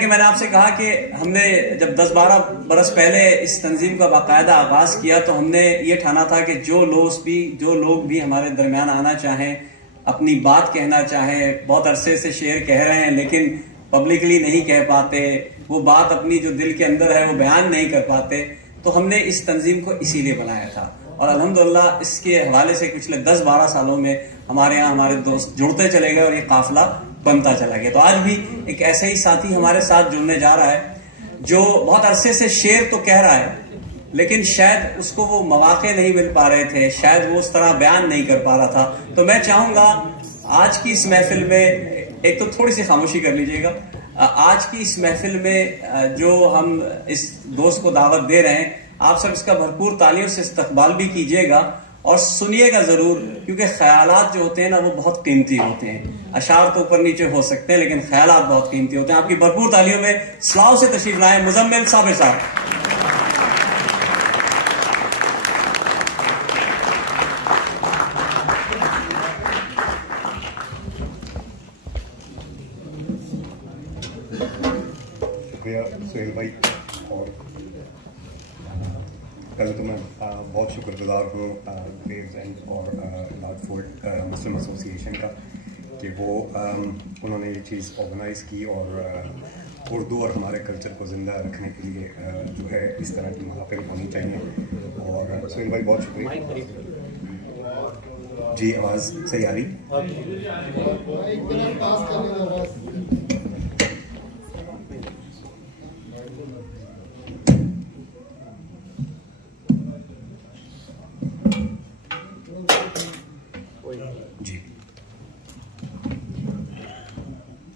कि मैंने आपसे कहा कि हमने जब 10-12 बरस पहले इस तंजीम का बाकायदा आगाज किया तो हमने ये ठाना था कि जो लोग भी हमारे दरमियान आना चाहें, अपनी बात कहना चाहें, बहुत अरसे से शेर कह रहे हैं लेकिन पब्लिकली नहीं कह पाते, वो बात अपनी जो दिल के अंदर है वो बयान नहीं कर पाते, तो हमने इस तंजीम को इसीलिए बनाया था। और अल्हम्दुलिल्लाह इसके हवाले से पिछले 10-12 सालों में हमारे यहाँ हमारे दोस्त जुड़ते चले गए और ये काफिला बनता चला गया। तो आज भी एक ऐसा ही साथी हमारे साथ जुड़ने जा रहा है जो बहुत अरसे से शेर तो कह रहा है लेकिन शायद उसको वो मौके नहीं मिल पा रहे थे, शायद वो उस तरह बयान नहीं कर पा रहा था। तो मैं चाहूंगा आज की इस महफिल में, एक तो थोड़ी सी खामोशी कर लीजिएगा, आज की इस महफिल में जो हम इस दोस्त को दावत दे रहे हैं, आप सब इसका भरपूर तालियों से इस्तकबाल भी कीजिएगा और सुनिएगा जरूर, क्योंकि ख्यालात जो होते हैं ना वो बहुत कीमती होते हैं। अशार तो ऊपर नीचे हो सकते हैं लेकिन ख्यालात बहुत कीमती होते हैं। आपकी भरपूर तालियों में सलाह से तशरीफ लाए मुजम्मिल साबिर साहब। शुक्रिया सुहेल भाई। और पहले तो मैं बहुत शुक्रगुजार हूँ ग्रेव्स और लाडफोर्ड मुस्लिम एसोसिएशन का कि वो उन्होंने ये चीज़ ऑर्गेनाइज़ की और उर्दू और हमारे कल्चर को ज़िंदा रखने के लिए जो है इस तरह की महफिल होनी चाहिए। और सुहेल भाई बहुत शुक्रिया जी। आवाज़ सही आ रही?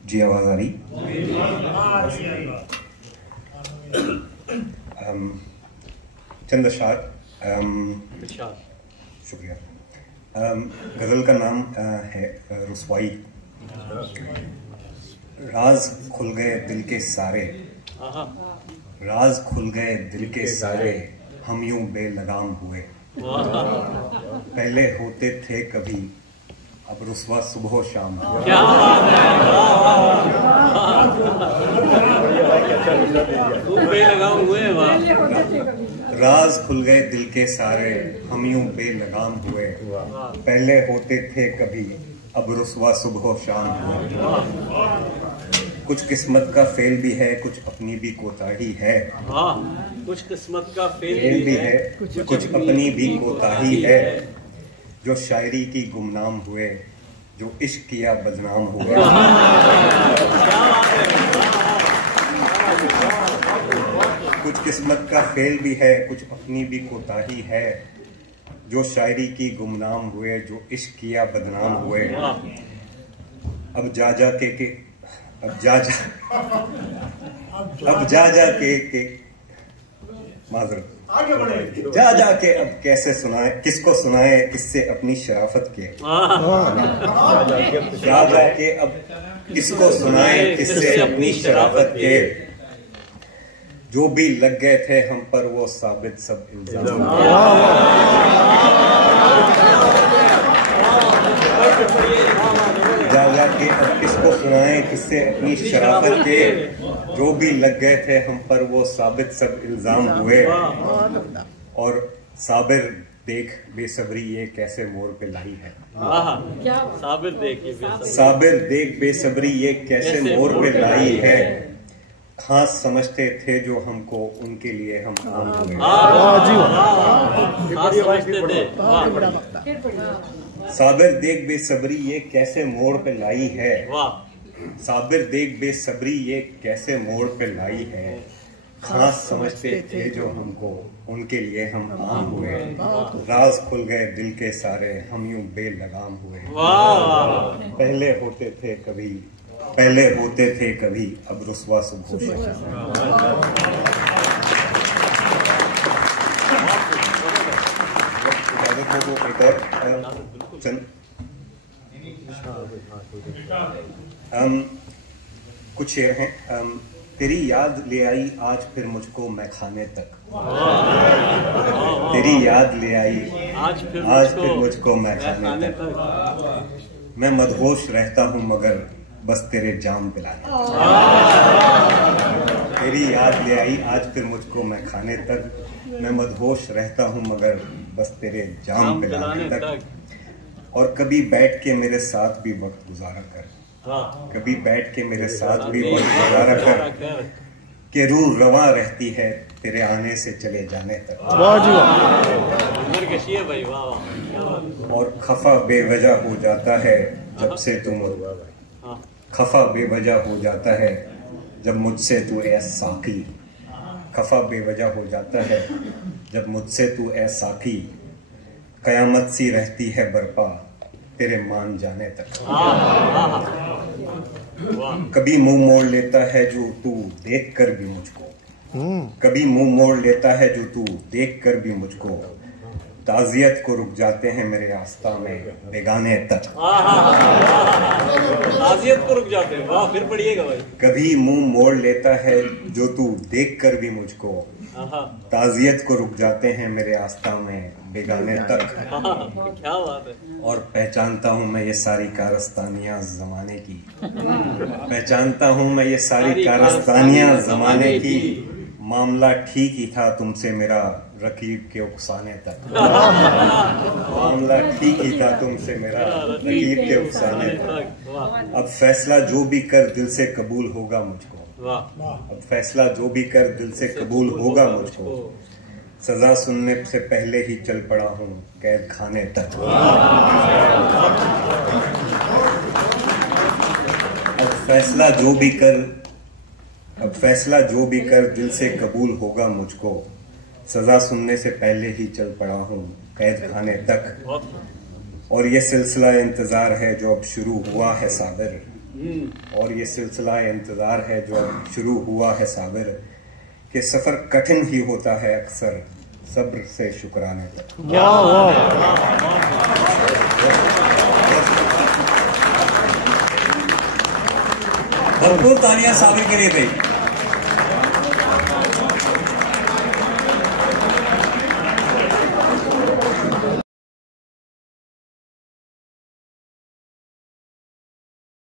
जी आवाज आ रही? चंद अशार। शुक्रिया। गजल का नाम है रुसवाई। राज खुल गए दिल के सारे, राज खुल गए दिल के सारे, हम यूं बेलगाम हुए। पहले होते थे कभी, अब रुसवा सुबह शाम। राज खुल गए दिल के सारे, हम यूं बेलगाम हुए। पहले होते थे कभी, अब रुसवा सुबह शाम हुए। कुछ किस्मत का फेल भी है, कुछ अपनी भी कोताही है। कुछ किस्मत का फेल भी है, कुछ अपनी भी कोताही है। जो शायरी की गुमनाम हुए, जो इश्क किया बदनाम हुए। कुछ किस्मत का फेल भी है, कुछ अपनी भी कोताही है। जो शायरी की गुमनाम हुए, जो इश्क किया बदनाम हुए। अब जा जा के माजरत जा जाके अब कैसे सुनाए, किसको सुनाए, किससे अपनी शराफत के। जा जाके अब किसको सुनाए, किससे अपनी शराफत के। जो भी लग गए थे हम पर वो साबित सब इल्जाम। जा जाके अब किसको सुनाए, किससे अपनी शराफत के। जो भी लग गए थे हम पर वो साबित सब इल्जाम हुए। और साबिर देख बेसब्री ये कैसे मोर पे लाई है। साबिर देख बेसब्री ये कैसे मोर पे लाई है। खास समझते थे जो हमको, उनके लिए हम आम हुए। साबिर देख बेसब्री ये कैसे मोड़ पे लाई है। साबिर देख बेसब्री ये कैसे मोड़ पे लाई है। खास समझते थे जो हमको, उनके लिए हम आम हुए। राज खुल गए दिल के सारे, हम यूं बेलगाम हुए। पहले होते थे कभी, अब रुसवा सुबह। एक और कुछ शेर हैं। तेरी याद ले आई आज फिर मुझको मैं खाने तक। तेरी याद ले आई आज फिर मुझको मैं खाने तक। मैं मदहोश रहता हूँ मगर बस तेरे जाम पिलाने। तेरी याद ले आई आज फिर मुझको मैं खाने तक, मैं मदहोश रहता हूँ मगर बस तेरे जाम पिलाने तक। और कभी बैठ के मेरे साथ भी वक्त गुजारा कर, कभी बैठ के मेरे साथ भी वक्त गुजारा कर, कि रूह रवां रहती है तेरे आने से चले जाने तक। और खफा बेवजह हो जाता है जब से तुम, खफा बेवजह हो जाता है जब मुझसे तू ए साकी, खफा बेवजह हो जाता है जब मुझसे तू ए साकी, कयामत सी रहती है बरपा तेरे मान जाने तक। कभी मुंह मोड़ लेता है जो तू देख कर भी मुझको, कभी मुंह मोड़ लेता है जो तू देख कर भी मुझको, ताजियत को रुक जाते हैं मेरे आस्था में बेगाने तक। ताजियत को रुक जाते हैं, वाह, फिर पढ़िएगा भाई। कभी मुंह मोड़ लेता है जो तू देख कर भी मुझको, ताजियत को रुक जाते हैं मेरे आस्था में बेगाने तक। क्या बात है। और पहचानता हूँ मैं ये सारी कारस्तानियां जमाने की, पहचानता हूँ मैं ये सारी कारस्तानियां जमाने की, मामला ठीक ही था तुमसे मेरा रकीब के उकसाने तक। मामला ठीक ही था तुमसे मेरा रकीब के उकसाने तक। अब फैसला जो भी कर दिल से कबूल होगा मुझको, अब फैसला जो भी कर दिल से कबूल होगा मुझको, सजा सुनने से पहले ही चल पड़ा हूँ कैद खाने तक। अब फैसला जो भी कर, अब फैसला जो भी कर दिल से कबूल होगा मुझको, सजा सुनने से पहले ही चल पड़ा हूँ कैद खाने तक। और ये सिलसिला इंतजार है जो अब शुरू हुआ है साबिर, और ये सिलसिला इंतजार है जो अब शुरू हुआ है साबिर, कि सफर कठिन ही होता है अक्सर सब्र से शुक्राने तक। भरपूर तालियां साबिर के लिए भाई।